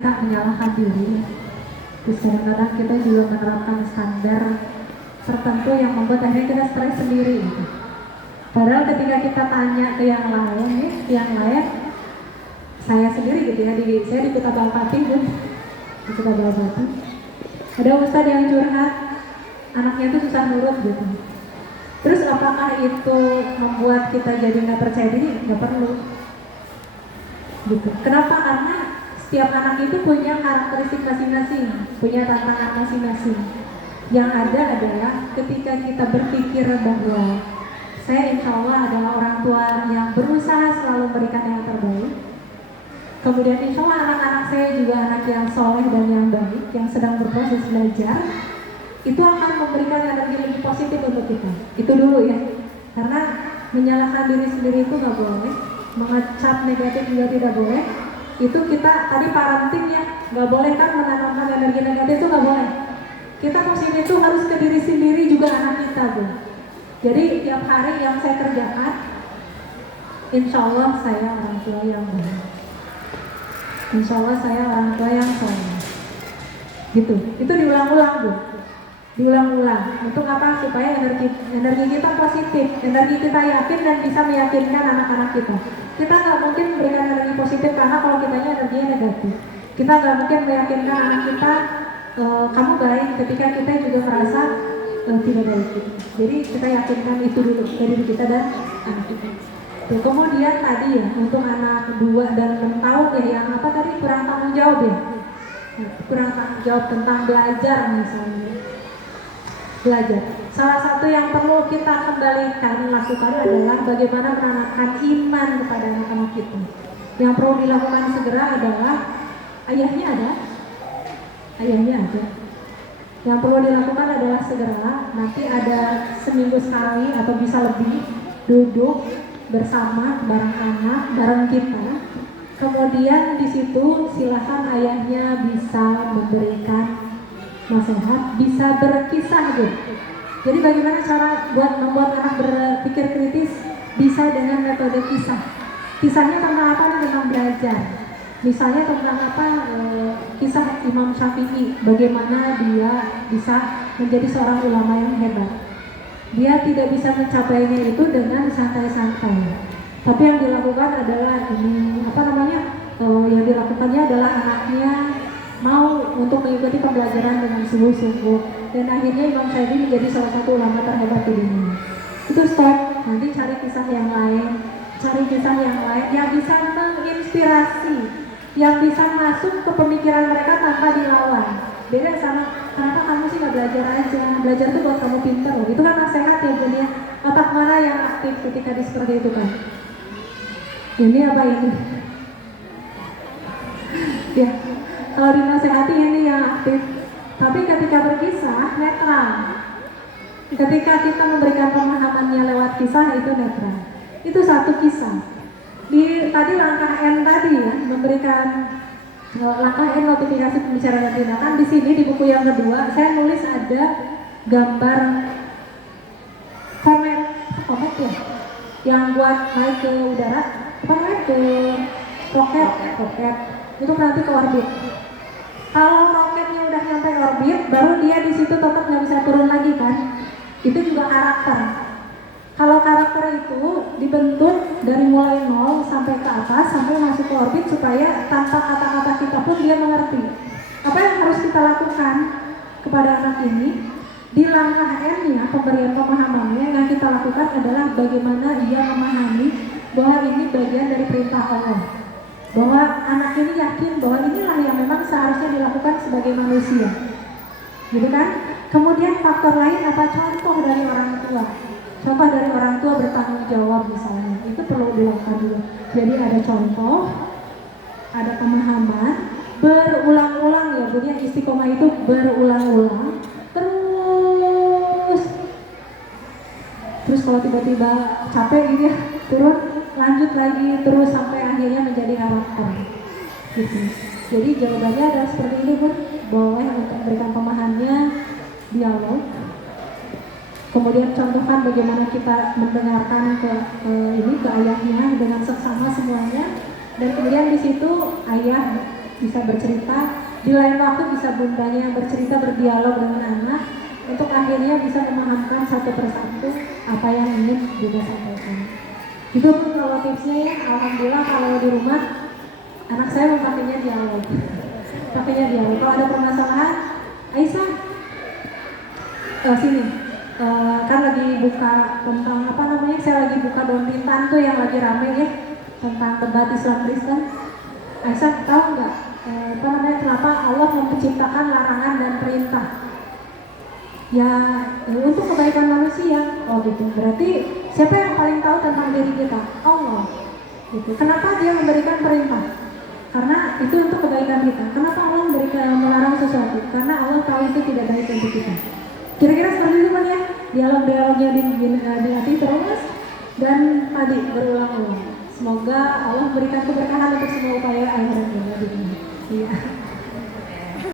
kita menyalahkan diri. Terus kadang-kadang kita juga menerapkan standar tertentu yang membuat akhirnya kita stres sendiri gitu. Padahal ketika kita tanya ke yang lain, saya sendiri gitu ya, saya di Kota Balpati tuh, di Kota Balpati, ada ustadz yang curhat, anaknya itu susah nurut gitu. Terus apakah itu membuat kita jadi nggak percaya diri? Nggak perlu. Gitu. Kenapa? Karena setiap anak itu punya karakteristik masing-masing, punya tantangan masing-masing. Yang ada adalah ketika kita berpikir bahwa saya insya Allah adalah orang tua yang berusaha selalu memberikan yang terbaik. Kemudian insya Allah anak-anak saya juga anak yang soleh dan yang baik, yang sedang berproses belajar. Itu akan memberikan energi lebih positif untuk kita. Itu dulu ya. Karena menyalahkan diri sendiri itu nggak boleh, mengecap negatif juga tidak boleh. Itu kita tadi parenting ya, nggak boleh kan menanamkan energi negatif itu nggak boleh. Kita positif itu harus ke diri sendiri juga anak kita Bu. Jadi tiap hari yang saya kerjakan, insya Allah saya orang tua yang baik. Insya Allah saya orang tua yang soleh. Gitu. Itu diulang-ulang Bu. Diulang-ulang. Untuk apa? Supaya energi kita positif, energi kita yakin dan bisa meyakinkan anak-anak kita. Kita nggak mungkin memberikan energi positif karena kalau kitanya energinya negatif. Kita nggak mungkin meyakinkan anak kita kamu baik ketika kita juga merasa tidak baik. Jadi kita yakinkan itu dulu dari diri kita dan anak kita. Kemudian tadi ya untuk anak 2 dan 6 tahun ya yang apa tadi kurang tanggung jawab ya, kurang tanggung jawab tentang belajar misalnya. Belajar. Salah satu yang perlu kita kembalikan lakukan adalah bagaimana menanamkan iman kepada anak-anak kita. Yang perlu dilakukan segera adalah ayahnya ada. Yang perlu dilakukan adalah segera nanti ada seminggu sekali atau bisa lebih duduk bersama bareng anak, bareng kita. Kemudian di situ silakan ayahnya bisa memberikan nasihat, bisa berkisah gitu. Jadi bagaimana cara membuat anak berpikir kritis? Bisa dengan metode kisah. Kisahnya tentang apa? Tentang belajar. Misalnya tentang apa? Kisah Imam Syafi'i, bagaimana dia bisa menjadi seorang ulama yang hebat. Dia tidak bisa mencapainya itu dengan santai-santai. Tapi yang dilakukan adalah yang dilakukannya adalah anaknya mau untuk mengikuti pembelajaran dengan sungguh-sungguh dan akhirnya Imam Syafi'i menjadi salah satu ulama terhebat di dunia. Itu stop, nanti cari kisah yang lain yang bisa menginspirasi, yang bisa masuk ke pemikiran mereka tanpa dilawan. Beda sama kenapa kamu sih nggak belajar aja, belajar tuh buat kamu pintar loh. Itu kan nasihat ya Bu ya. Otak mana yang aktif ketika seperti itu kan? Ini apa ini? Ya. Kalau dinasehati ini yang aktif, tapi ketika berkisah netral. Ketika kita memberikan pemahamannya lewat kisah itu netral. Itu satu kisah. Tadi langkah N tadi ya, memberikan langkah N notifikasi pembicaraan dan tindakan. Di sini di buku yang kedua saya nulis ada gambar komet ya, yang buat naik ke udara, ke roket untuk nanti ke orbit. Kalau roketnya udah nyampe orbit, baru dia di situ tetap nggak bisa turun lagi kan? Itu juga karakter. Kalau karakter itu dibentuk dari mulai nol sampai ke atas, sampai masuk ke orbit supaya tanpa kata-kata kita pun dia mengerti. Apa yang harus kita lakukan kepada anak ini? Di langkah N-nya, pemberian pemahamannya yang kita lakukan adalah bagaimana dia memahami bahwa ini bagian dari perintah Allah. Bahwa anak ini yakin bahwa inilah yang memang seharusnya dilakukan sebagai manusia, gitu kan? Kemudian faktor lain apa? Contoh dari orang tua bertanggung jawab misalnya, itu perlu dilakukan juga. Jadi ada contoh, ada pemahaman, berulang-ulang ya, bunyi istiqomah itu berulang-ulang, terus kalau tiba-tiba capek gitu ya, turun, lanjut lagi terus sampai akhirnya menjadi karakter gitu. Jadi jawabannya adalah seperti ini Bu, boleh untuk memberikan pemahamannya dialog, kemudian contohkan bagaimana kita mendengarkan ke ayahnya dengan seksama semuanya, dan kemudian di situ ayah bisa bercerita, di lain waktu bisa bundanya yang bercerita, berdialog dengan anak, untuk akhirnya bisa memahamkan satu persatu apa yang ingin Bunda sampaikan. Itu pun kalau tipsnya ya, alhamdulillah kalau di rumah anak saya memakainya dialog. Pakainya dialog. Kalau ada permasalahan, Aisyah, sini. Kan lagi buka tentang apa namanya? Saya lagi buka Don Tintan tuh yang lagi rame ya, tentang debat Islam Kristen. Aisyah tahu nggak apa namanya kenapa Allah menciptakan larangan dan perintah? Ya untuk kebaikan manusia. Oh gitu. Berarti siapa yang paling tahu tentang diri kita? Allah. Gitu. Kenapa Dia memberikan perintah? Karena itu untuk kebaikan kita. Kenapa Allah melarang sesuatu? Karena Allah tahu itu tidak baik untuk kita. Kira-kira seperti itu kan ya, dialog-dialognya di hati terus dan tadi berulang-ulang. Semoga Allah berikan keberkahan untuk semua upaya akhirat dunia. Iya.